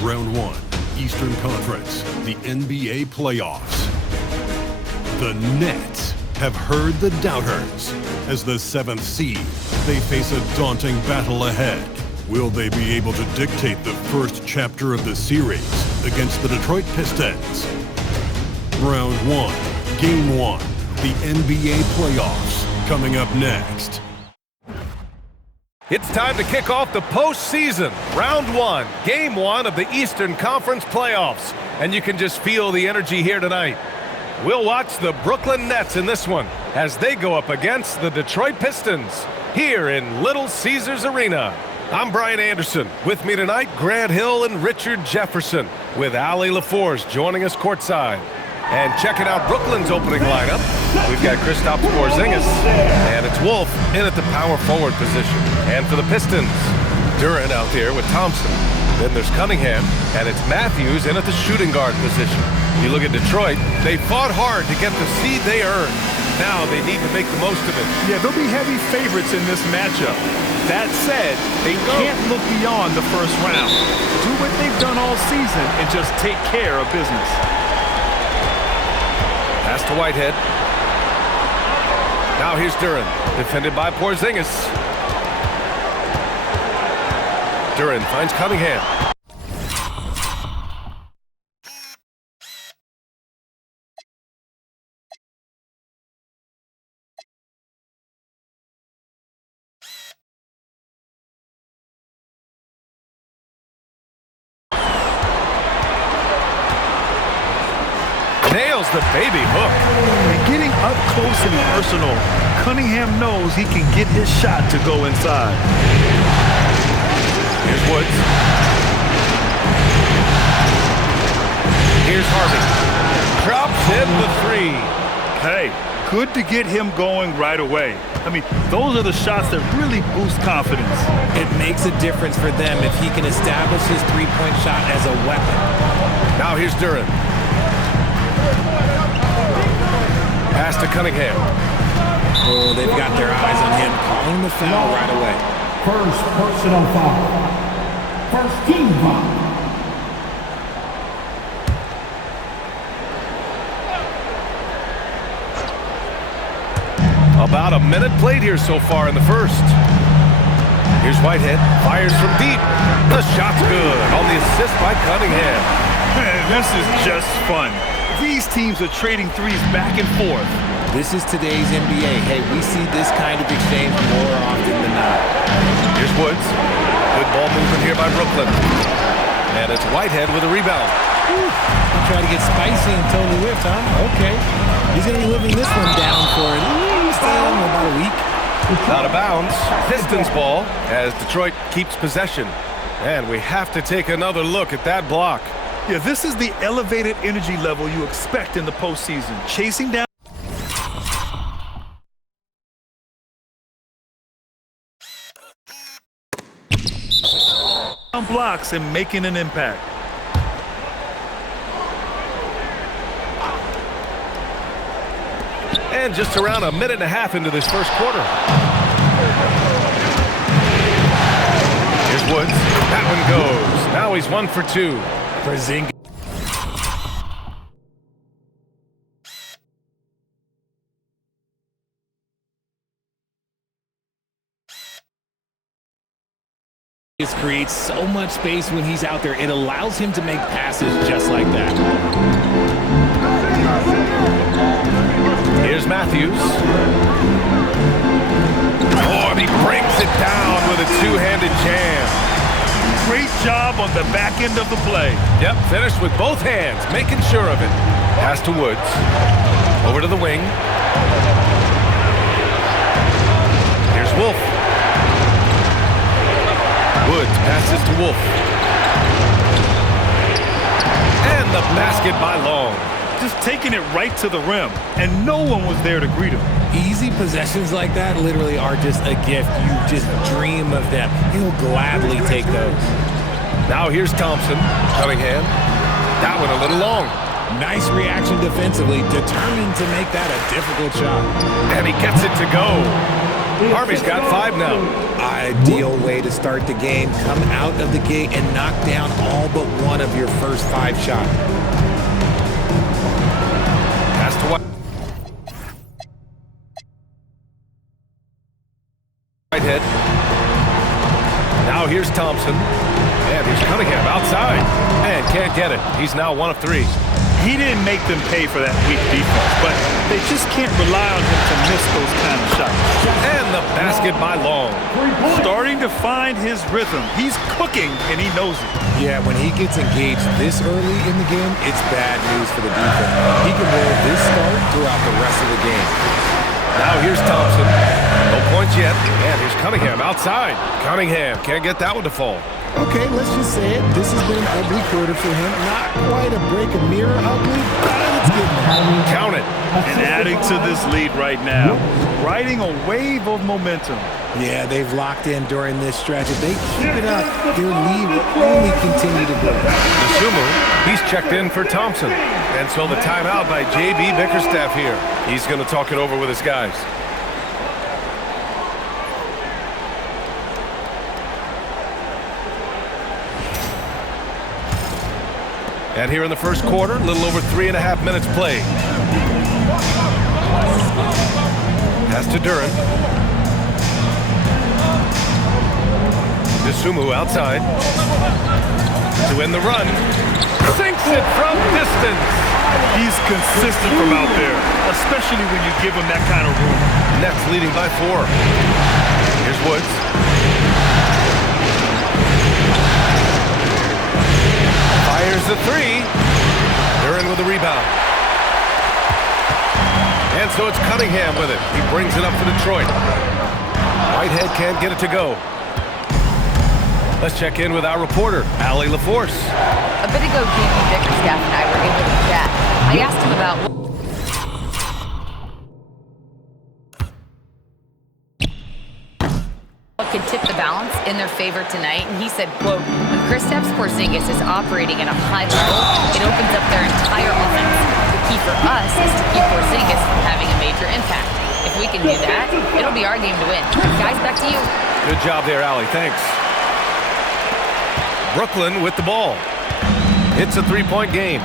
Round 1, Eastern Conference, the NBA playoffs. The Nets have heard the doubters. As the 7th seed, they face a daunting battle ahead. Will they be able to dictate the first chapter of the series against the Detroit Pistons? Round 1, Game 1, the NBA playoffs, coming up next. It's time to kick off the postseason. Round 1, Game 1 of the Eastern Conference playoffs. And you can just feel the energy here tonight. We'll watch the Brooklyn Nets in this one as they go up against the Detroit Pistons here in Little Caesars Arena. I'm Brian Anderson. With me tonight, Grant Hill and Richard Jefferson, with Allie LaForce joining us courtside. And checking out Brooklyn's opening lineup, we've got Kristaps Porzingis, and it's Wolf in at the power forward position. And for the Pistons, Durant out there with Thompson. Then there's Cunningham, and it's Matthews in at the shooting guard position. You look at Detroit, they fought hard to get the seed they earned. Now they need to make the most of it. Yeah, they'll be heavy favorites in this matchup. That said, they can't look beyond the first round. Do what they've done all season and just take care of business. Pass to Whitehead. Now here's Durant, defended by Porzingis. Durant finds Cunningham. Nails the baby hook. And getting up close and personal, Cunningham knows he can get his shot to go inside. Here's Woods. Here's Harvey. Drops in the three. Hey, good to get him going right away. I mean, those are the shots that really boost confidence. It makes a difference for them if he can establish his three-point shot as a weapon. Now here's Durant. Pass to Cunningham. Oh, they've got their eyes on him, calling the foul right away. First personal foul. First team foul. About a minute played here so far in the first. Here's Whitehead. Fires from deep. The shot's good on the assist by Cunningham. Man, this is just fun. These teams are trading threes back and forth. This is today's NBA. Hey, we see this kind of exchange more often than not. Here's Woods. Good ball movement here by Brooklyn. And it's Whitehead with a rebound. He tried to get spicy and totally whipped, huh? Okay. He's going to be living this one down for at least about a week. Out of bounds. Pistons ball as Detroit keeps possession. And we have to take another look at that block. Yeah, this is the elevated energy level you expect in the postseason. Chasing down blocks and making an impact. And just around a minute and a half into this first quarter. Here's Woods. That one goes. Now he's 1 for 2. Porzingis. It creates so much space when he's out there. It allows him to make passes just like that. Here's Matthews. Oh, and he brings it down with a two-handed jam. Great job on the back end of the play. Yep, finished with both hands, making sure of it. Pass to Woods. Over to the wing. Here's Wolf. Woods passes to Wolf. And the basket by Long. Just taking it right to the rim, and no one was there to greet him. Easy possessions like that literally are just a gift. You just dream of them. He'll gladly take those. Now here's Thompson. Cunningham. That one a little long. Nice reaction defensively, determined to make that a difficult shot. And he gets it to go. Harvey's got 5 now. Ideal way to start the game. Come out of the gate and knock down all but one of your first 5 shots. Pass to Whitehead. Now here's Thompson. And here's Cunningham outside. And can't get it. He's now 1 of 3. He didn't make them pay for that weak defense, but they just can't rely on him to miss those kind of shots. And the basket by Long. Starting to find his rhythm. He's cooking, and he knows it. Yeah, when he gets engaged this early in the game, it's bad news for the defense. He can roll this start throughout the rest of the game. Now here's Thompson. No points yet. And here's Cunningham outside. Cunningham can't get that one to fall. Okay, let's just say it. This has been an ugly quarter for him. Not quite a break a mirror ugly, but it's getting there. Count it. And adding to this lead right now, riding a wave of momentum. Yeah, they've locked in during this stretch. If they keep it up, their lead will only continue to grow. Asumu, he's checked in for Thompson. And so the timeout by J.B. Bickerstaff here. He's going to talk it over with his guys. And here in the first quarter, a little over 3.5 minutes played. Pass to Duran. Asumu outside. To end the run. Sinks it from distance. He's consistent from out there, especially when you give him that kind of room. Nets leading by 4. Here's Woods. Fires the 3. They're in with the rebound. And so it's Cunningham with it. He brings it up for Detroit. Whitehead can't get it to go. Let's check in with our reporter, Allie LaForce. A bit ago, J.B. Bickerstaff and I were able to chat. I asked him about what could tip the balance in their favor tonight, and he said, quote, when Kristaps Porzingis is operating at a high level, it opens up their entire offense. The key for us is to keep Porzingis from having a major impact. If we can do that, it'll be our game to win. Guys, back to you. Good job there, Allie. Thanks. Brooklyn with the ball. It's a 3-point game.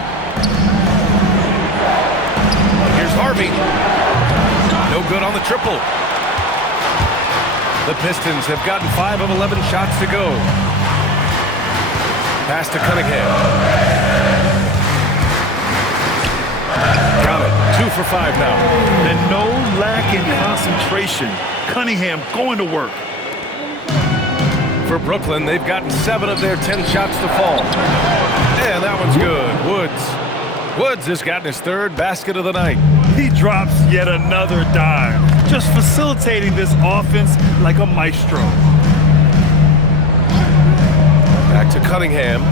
Here's Harvey. No good on the triple. The Pistons have gotten 5 of 11 shots to go. Pass to Cunningham. Count it. 2 for 5 now. And no lack in concentration. Cunningham going to work. For Brooklyn, they've gotten 7 of their 10 shots to fall. And that one's good. Woods has gotten his 3rd basket of the night. He drops yet another dime, just facilitating this offense like a maestro. Back to Cunningham.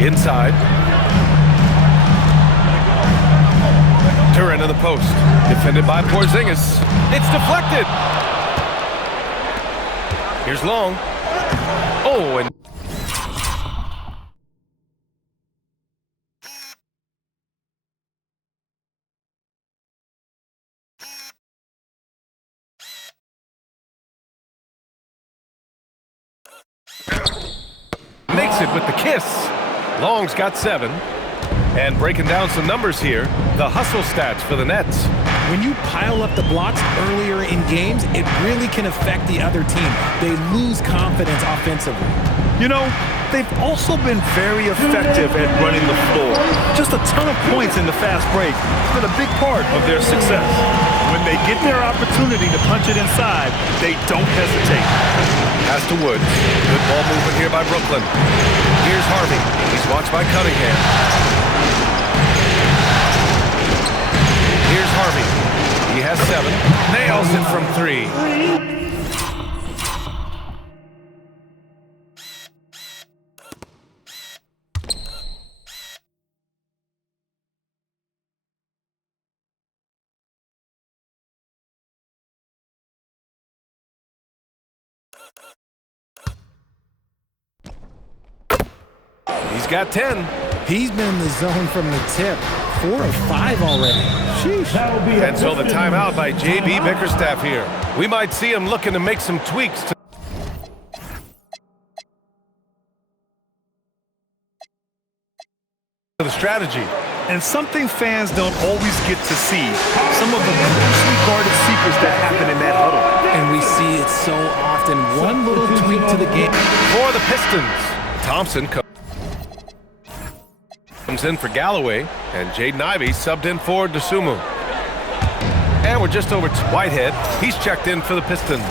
Inside. Duran to the post. Defended by Porzingis. It's deflected. Here's Long. Oh, and makes it with the kiss. Long's got 7. And breaking down some numbers here, the hustle stats for the Nets. When you pile up the blocks earlier in games, it really can affect the other team. They lose confidence offensively. You know, they've also been very effective at running the floor. Just a ton of points in the fast break has been a big part of their success. When they get their opportunity to punch it inside, they don't hesitate. Pass to Woods. Good ball movement here by Brooklyn. Here's Harvey. He's watched by Cunningham. Here's Harvey. He has 7. Nails it from 3. He's got 10. He's been in the zone from the tip. 4 of 5 already. Sheesh. And so the timeout by J.B. Bickerstaff here. We might see him looking to make some tweaks to the strategy. And something fans don't always get to see, some of the closely guarded secrets that happen in that huddle. And we see it so often. One little tweak to the game. For the Pistons, Thompson comes in for Galloway, and Jaden Ivey subbed in for Dosunmu. And we're just over to Whitehead. He's checked in for the Pistons.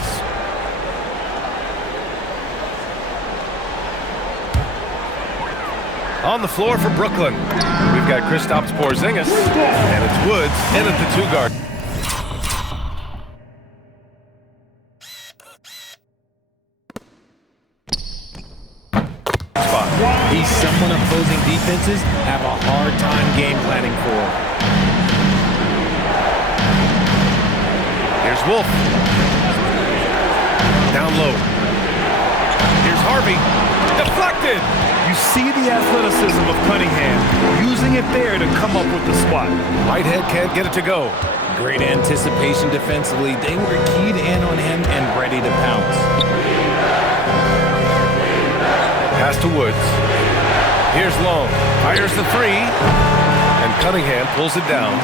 On the floor for Brooklyn, we've got Kristaps Porzingis, and it's Woods in at the 2-guard. Spot. He's someone opposing defenses have a hard time game planning for. Here's Wolf. Down low. Here's Harvey. Deflected. You see the athleticism of Cunningham, using it there to come up with the spot. Whitehead can't get it to go. Great anticipation defensively. They were keyed in on him and ready to pounce. Pass to Woods. Here's Long. Fires the 3. And Cunningham pulls it down.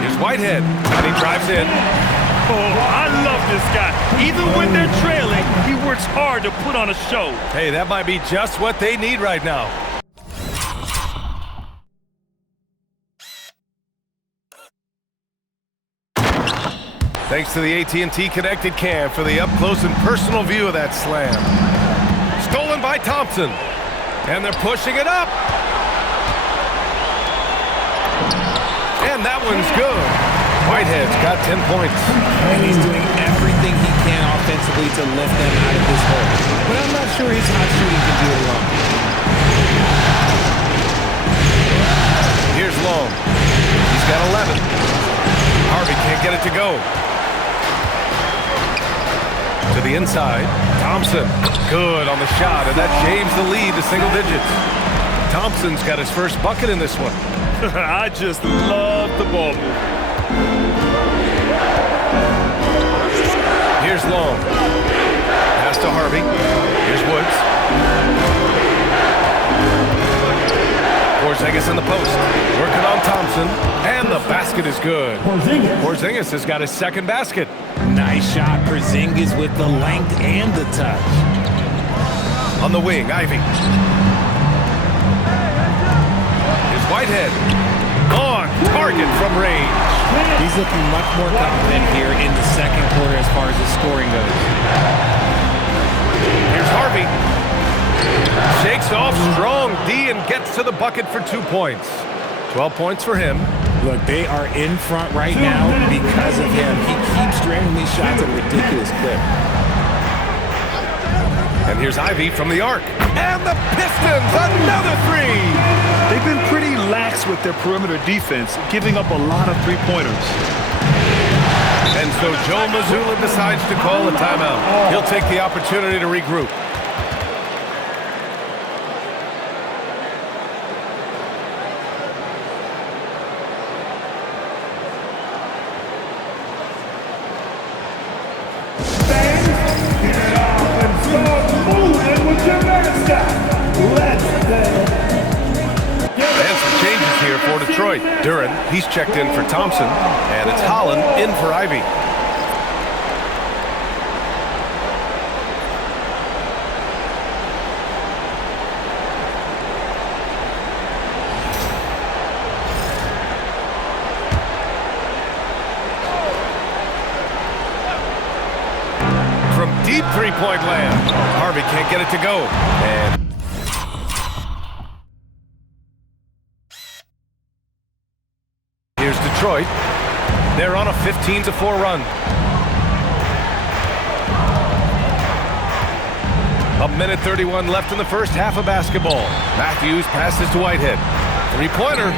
Here's Whitehead. And he drives in. Oh, I love this guy. Even when they're trailing, he works hard to put on a show. Hey, that might be just what they need right now. Thanks to the AT&T Connected Cam for the up-close and personal view of that slam. Stolen by Thompson. And they're pushing it up. And that one's good. Whitehead's got 10 points. And he's doing everything he can offensively to lift them out of this hole. But I'm not sure his hot shooting can do it alone. Here's Long. He's got 11. Harvey can't get it to go. To the inside. Thompson. Good on the shot, and that shaves the lead to single digits. Thompson's got his first bucket in this one. I just love the ball move. Here's Long. Pass to Harvey. Here's Woods. Porzingis in the post. Working on Thompson. And the basket is good. Porzingis has got his second basket. Nice shot, Porzingis with the length and the touch. On the wing, Ivy. Here's Whitehead. On target from range. He's looking much more confident here in the second quarter as far as his scoring goes. Here's Harvey. Shakes off strong D and gets to the bucket for 2 points. 12 points for him. Look, they are in front right now because of him. He keeps draining these shots at a ridiculous clip. And here's Ivy from the arc. And the Pistons, another 3! They've been pretty lax with their perimeter defense, giving up a lot of three-pointers. And so Joe Mazzulla decides to call a timeout. He'll take the opportunity to regroup. For Detroit. Duran, he's checked in for Thompson, and it's Holland in for Ivy. From deep three-point land, Harvey can't get it to go. And Detroit. They're on a 15-4 run. A minute 31 left in the first half of basketball. Matthews passes to Whitehead. Three-pointer.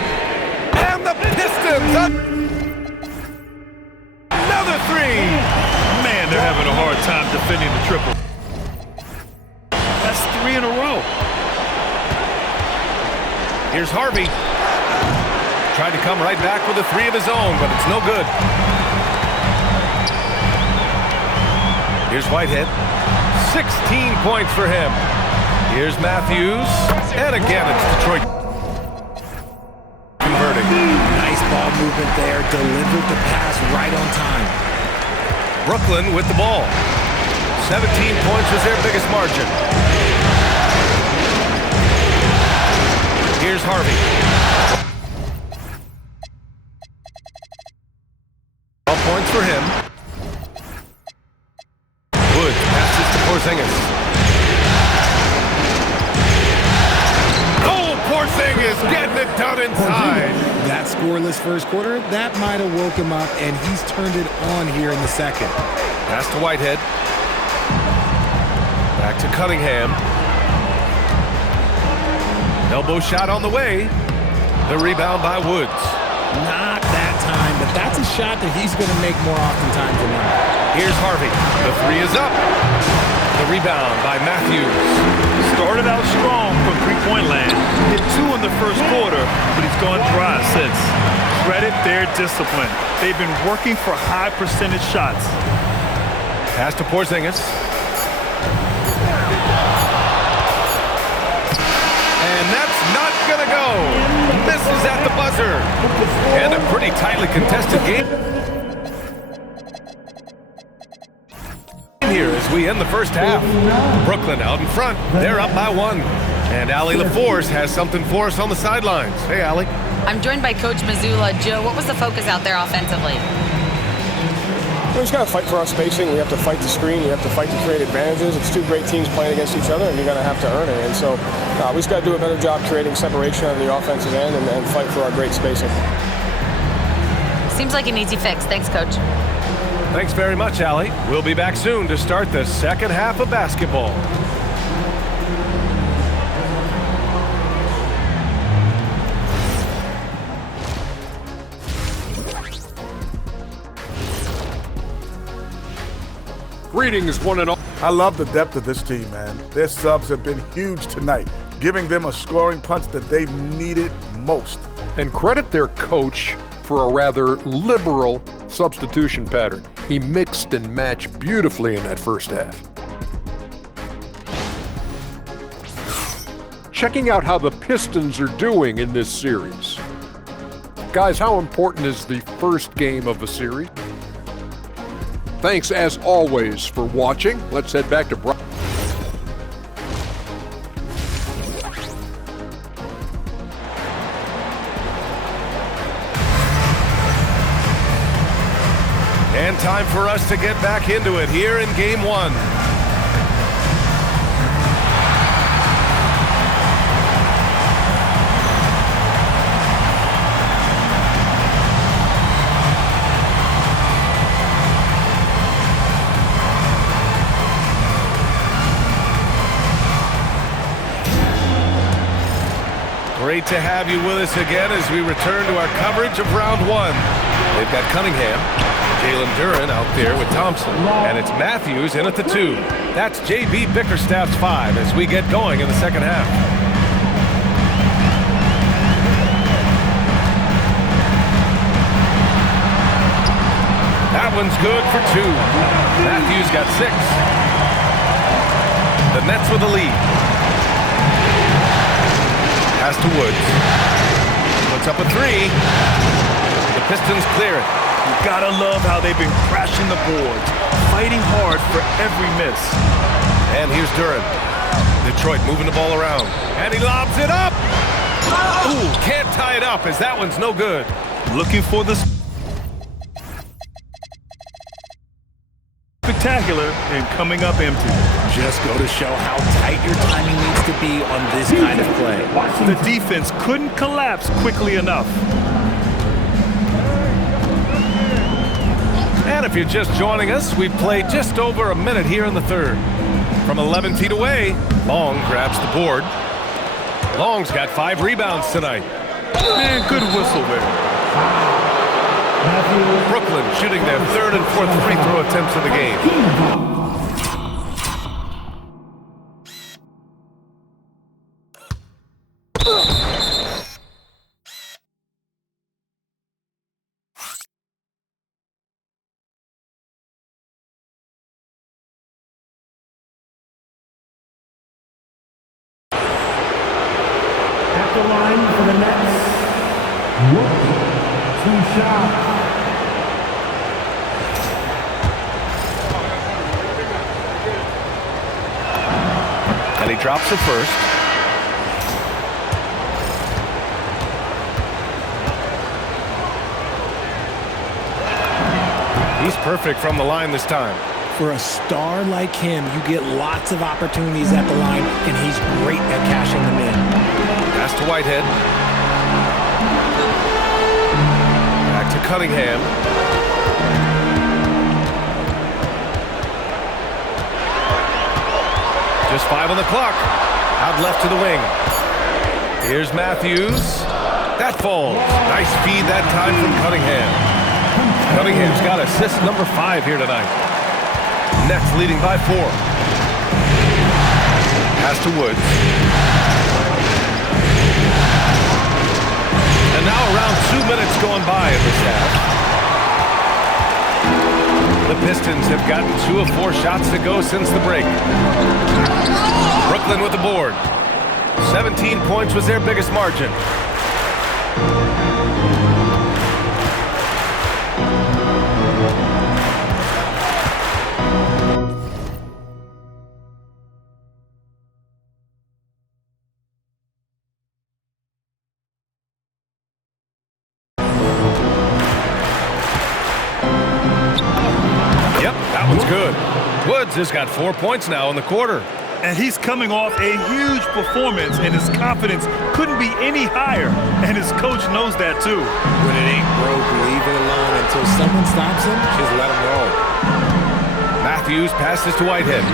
And the Pistons. Another 3. Man, they're having a hard time defending the triple. That's 3 in a row. Here's Harvey. Tried to come right back with a three of his own, but it's no good. Here's Whitehead. 16 points for him. Here's Matthews. And again, it's Detroit converting. Nice ball movement there. Delivered the pass right on time. Brooklyn with the ball. 17 points was their biggest margin. Here's Harvey. 12 points for him. Wood passes to Porzingis. Oh, Porzingis getting it done inside. That scoreless first quarter, that might have woke him up, and he's turned it on here in the second. Pass to Whitehead. Back to Cunningham. Elbow shot on the way. The rebound by Woods. Not that time, but that's a shot that he's going to make more oftentimes than not. Here's Harvey. The three is up. The rebound by Matthews. Started out strong from three-point land. Hit 2 in the first quarter, but he's gone dry since. Credit their discipline. They've been working for high percentage shots. Pass to Porzingis. And that's not going to go. Misses at the buzzer. And a pretty tightly contested game here as we end the first half. Brooklyn out in front. They're up by 1. And Allie LaForce has something for us on the sidelines. Hey, Allie. I'm joined by Coach Mazzulla. Joe, what was the focus out there offensively? We just got to fight for our spacing. We have to fight the screen. You have to fight to create advantages. It's two great teams playing against each other, and you're going to have to earn it. And so we just got to do a better job creating separation on the offensive end and fight for our great spacing. Seems like an easy fix. Thanks, Coach. Thanks very much, Allie. We'll be back soon to start the second half of basketball. Greetings, one and all. I love the depth of this team, man. Their subs have been huge tonight, giving them a scoring punch that they've needed most. And credit their coach for a rather liberal substitution pattern. He mixed and matched beautifully in that first half. Checking out how the Pistons are doing in this series. Guys, how important is the first game of a series? Thanks, as always, for watching. Let's head back to And time for us to get back into it here in Game 1. Great to have you with us again as we return to our coverage of round 1. They've got Cunningham, Jalen Duren out there with Thompson, and it's Matthews in at the 2. That's J.B. Bickerstaff's 5 as we get going in the second half. That one's good for 2. Matthews got 6. The Nets with the lead. Pass to Woods. Puts up a 3. The Pistons clear it. You gotta love how they've been crashing the boards, fighting hard for every miss. And here's Duren. Detroit moving the ball around. And he lobs it up! Ooh, can't tie it up as that one's no good. Looking for the spectacular and coming up empty. Just go to show how tight your timing needs to be on this kind of play. The defense couldn't collapse quickly enough. And if you're just joining us, we've played just over a minute here in the third. From 11 feet away, Long grabs the board. Long's got 5 rebounds tonight. Man, good whistle there. Brooklyn shooting their 3rd and 4th free throw attempts of the game. At the line for the Nets, Wood, 2 shots. And he drops it first. He's perfect from the line this time. For a star like him, you get lots of opportunities at the line, and he's great at cashing them in. Pass to Whitehead. Back to Cunningham. Just 5 on the clock. Out left to the wing. Here's Matthews. That falls. Nice feed that time from Cunningham. Cunningham's got assist number 5 here tonight. Nets leading by 4. Pass to Woods. And now around 2 minutes going by in this half. The Pistons have gotten 2 of 4 shots to go since the break. Brooklyn with the board. 17 points was their biggest margin. Good. Woods has got 4 points now in the quarter. And he's coming off a huge performance, and his confidence couldn't be any higher. And his coach knows that, too. When it ain't broke, leave it alone until someone stops him. Just let him roll. Matthews passes to Whitehead.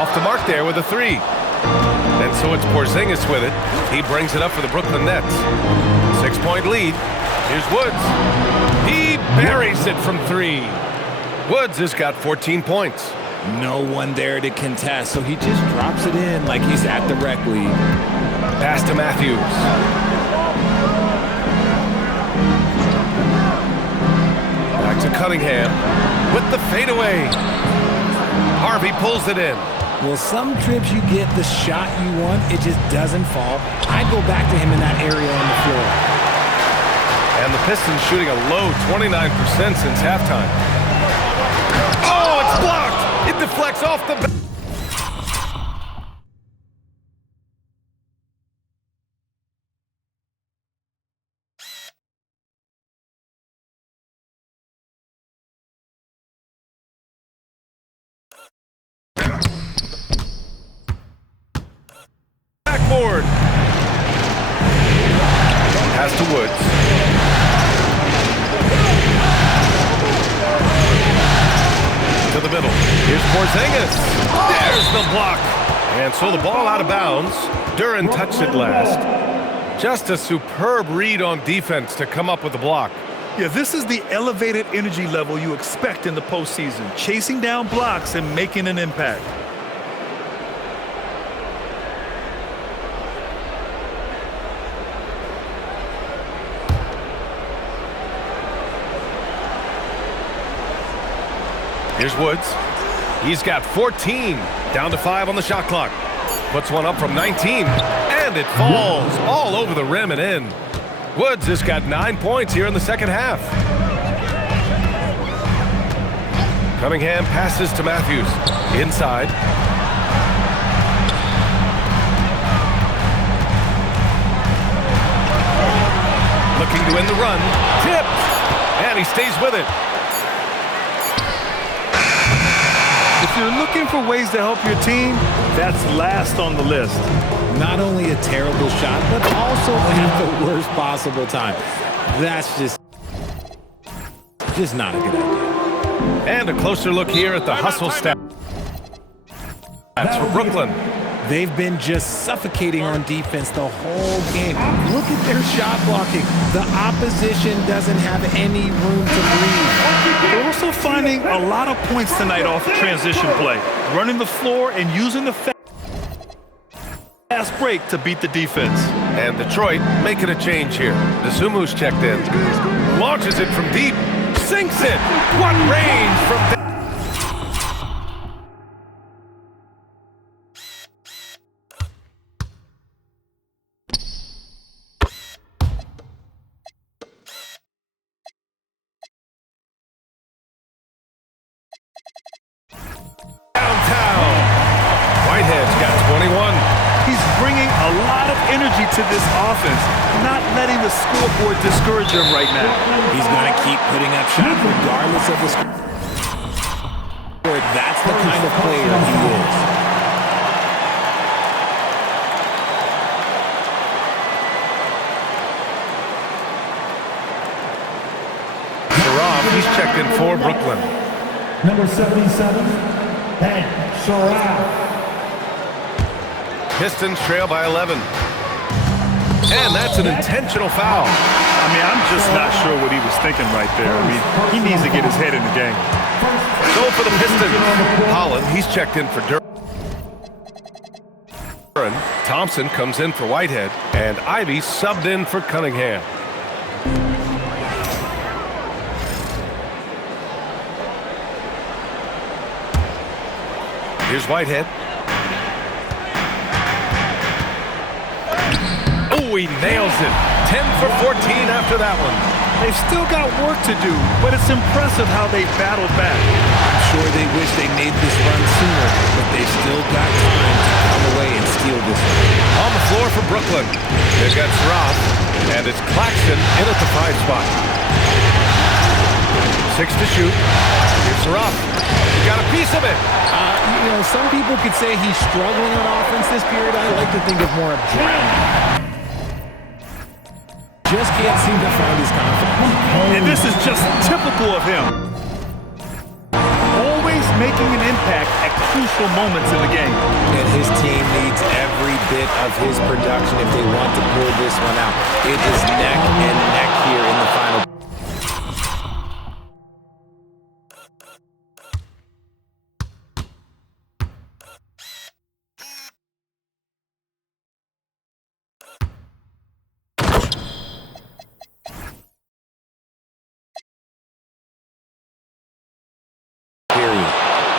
Off the mark there with a 3. And so it's Porzingis with it. He brings it up for the Brooklyn Nets. 6-point lead. Here's Woods. He buries it from 3. Woods has got 14 points. No one there to contest, so he just drops it in like he's at the rec league. Pass to Matthews. Back to Cunningham with the fadeaway. Harvey pulls it in. Well, some trips you get the shot you want, it just doesn't fall. I'd go back to him in that area on the floor. And the Pistons shooting a low 29% since halftime. Blocked! It deflects off the backboard. Pass to Woods. To the middle. Here's Porzingis. There's the block. And so the ball out of bounds. Duran touched it last. Just a superb read on defense to come up with the block. Yeah, this is the elevated energy level you expect in the postseason. Chasing down blocks and making an impact. Here's Woods. He's got 14. Down to 5 on the shot clock. Puts one up from 19. And it falls all over the rim and in. Woods has got 9 points here in the second half. Cunningham passes to Matthews. Inside. Looking to end the run. Tipped. And he stays with it. If you're looking for ways to help your team, that's last on the list. Not only a terrible shot, but also at the worst possible time. That's just not a good idea. And a closer look here at the hustle stats for Brooklyn. They've been just suffocating on defense the whole game. Look at their shot blocking. The opposition doesn't have any room to breathe. They're also finding a lot of points tonight off transition play, running the floor and using the fast break to beat the defense. And Detroit making a change here. Desumu's checked in. Launches it from deep. Sinks it. What range from deep. bringing a lot of energy to this offense, not letting the scoreboard discourage him right now. He's going to keep putting up shots regardless of the score. That's the kind of player he is. He's checked in for Brooklyn. Number 77, Ben Sharaf. Pistons trail by 11. And that's an intentional foul. I mean, I'm just not sure what he was thinking right there. I mean, he needs to get his head in the game. So for the Pistons, Holland, he's checked in for Duran. Thompson comes in for Whitehead. And Ivy subbed in for Cunningham. Here's Whitehead. Oh, he nails it. 10 for 14 after that one. They've still got work to do, but it's impressive how they battled back. I'm sure they wish they made this run sooner, but they've still got time to come away and steal this one. On the floor for Brooklyn. They've got Roth, and it's Claxton in at the 5 spot. 6 to shoot. Here's Roth. He got a piece of it. You know, some people could say he's struggling on offense this period. I like to think of more of drowning. Just can't seem to find his confidence. And this is just typical of him. Always making an impact at crucial moments in the game. And his team needs every bit of his production if they want to pull this one out. It is neck and neck here in the final.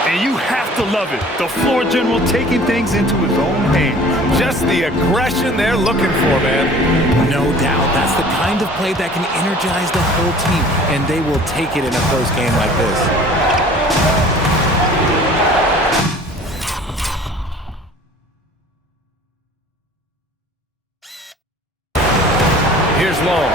And you have to love it. The floor general taking things into his own hands. Just the aggression they're looking for, man. No doubt. That's the kind of play that can energize the whole team, and they will take it in a close game like this. Here's Long.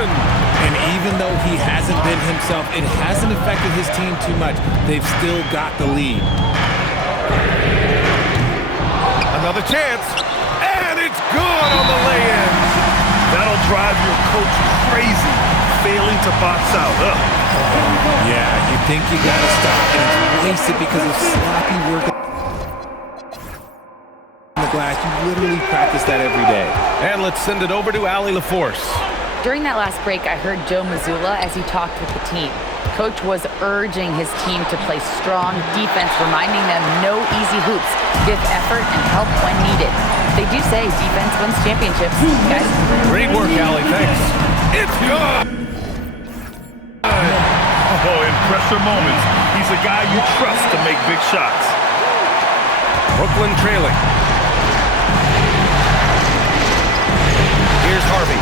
And even though he hasn't been himself, it hasn't affected his team too much. They've still got the lead. Another chance, and it's good on the lay-in. That'll drive your coach crazy, failing to box out. Yeah, you think you gotta stop, and it's wasted because of sloppy work on the glass. You literally practice that every day. And let's send it over to Allie LaForce. During that last break, I heard Joe Mazzulla as he talked with the team. Coach was urging his team to play strong defense, reminding them no easy hoops, give effort, and help when needed. They do say defense wins championships, guys. Great work, Allie. Thanks. It's good. Oh, in pressure moments, he's a guy you trust to make big shots. Brooklyn trailing. Here's Harvey.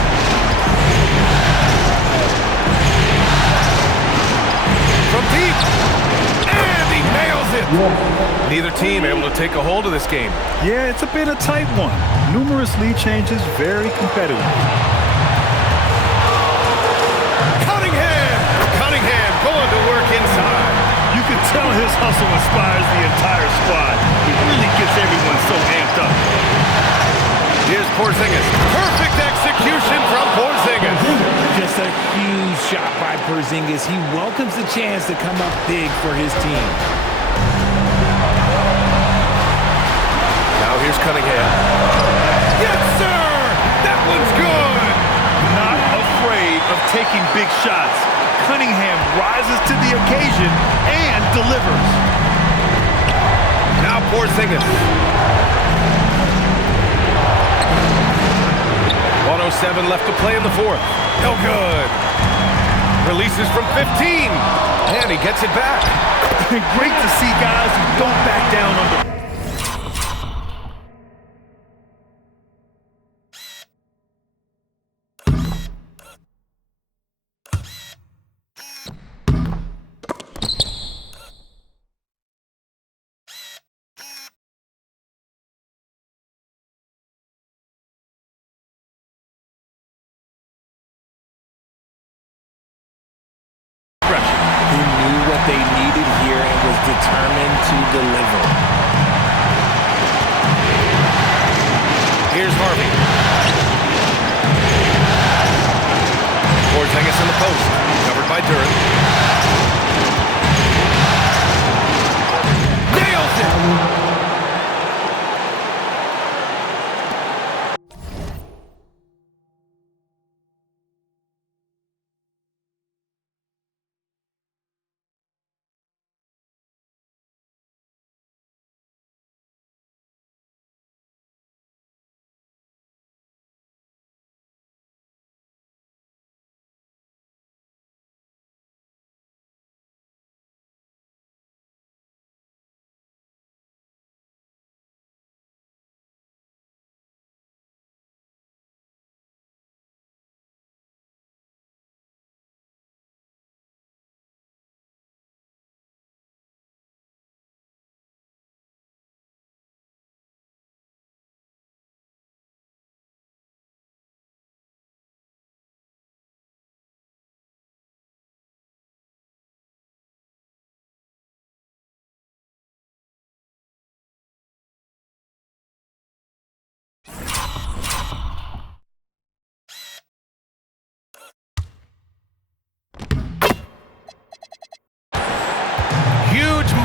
From deep, and he nails it. Neither team able to take a hold of this game. Yeah, it's been a tight one. Numerous lead changes, very competitive. Cunningham going to work inside. You can tell his hustle inspires the entire squad. He really gets everyone so amped up. Here's Porzingis. Perfect execution from Porzingis. Just a huge shot by Porzingis. He welcomes the chance to come up big for his team. Now here's Cunningham. Yes, sir! That one's good! Not afraid of taking big shots. Cunningham rises to the occasion and delivers. Now Porzingis. 1:07 left to play in the fourth. No good. Releases from 15. And he gets it back. Great to see guys who don't back down under. deliver. Here's Harvey. Porzingis in the post. Covered by Duran. Nails it!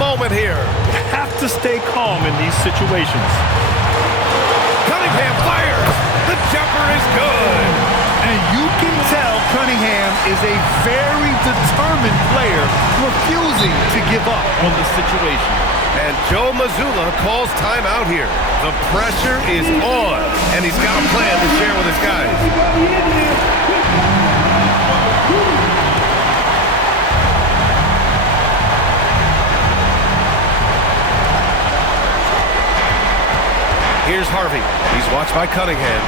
Moment here. You have to stay calm in these situations. Cunningham fires. The jumper is good. And you can tell Cunningham is a very determined player, refusing to give up on the situation. And Joe Mazzulla calls timeout here. The pressure is on, and he's got a plan to share with his guys. Here's Harvey. He's watched by Cunningham.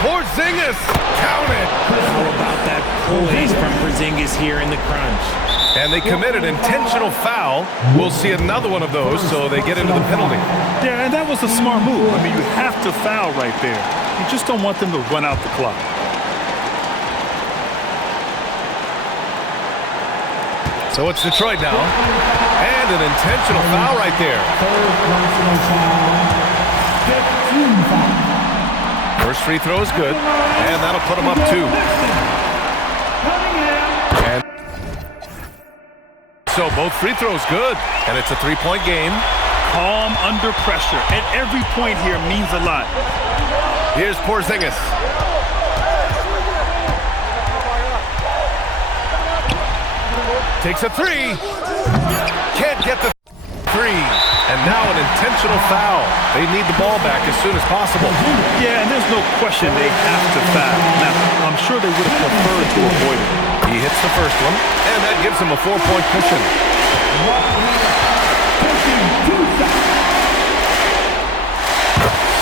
Porzingis! Count it! How about that poise from Porzingis here in the crunch? And they committed intentional foul. We'll see another one of those, so they get into the penalty. Yeah, and that was a smart move. I mean, you have to foul right there. You just don't want them to run out the clock. So it's Detroit now. And an intentional foul right there. First free throw is good. And that'll put them up 2. And so both free throws good. And it's a 3-point game. Calm under pressure. And every point here means a lot. Here's Porzingis. Takes a 3. Can't get the 3. And now an intentional foul. They need the ball back as soon as possible. Yeah, and there's no question they have to foul. Now, I'm sure they would have preferred to avoid it. He hits the first one, and that gives him a 4-point cushion.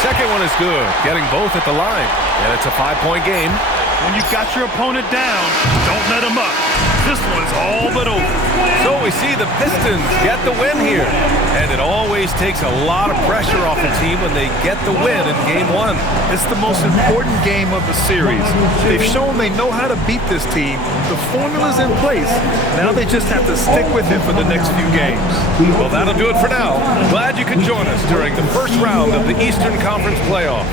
Second one is good, getting both at the line. And it's a 5-point game. When you've got your opponent down, don't let him up. This one's all but over. So we see the Pistons get the win here. And it always takes a lot of pressure off a team when they get the win in Game 1. It's the most important game of the series. They've shown they know how to beat this team. The formula's in place. Now they just have to stick with it for the next few games. Well, that'll do it for now. Glad you could join us during the first round of the Eastern Conference playoffs.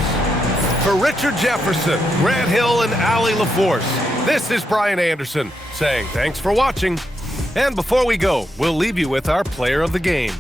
For Richard Jefferson, Grant Hill, and Allie LaForce, this is Brian Anderson saying thanks for watching. And before we go, we'll leave you with our player of the game.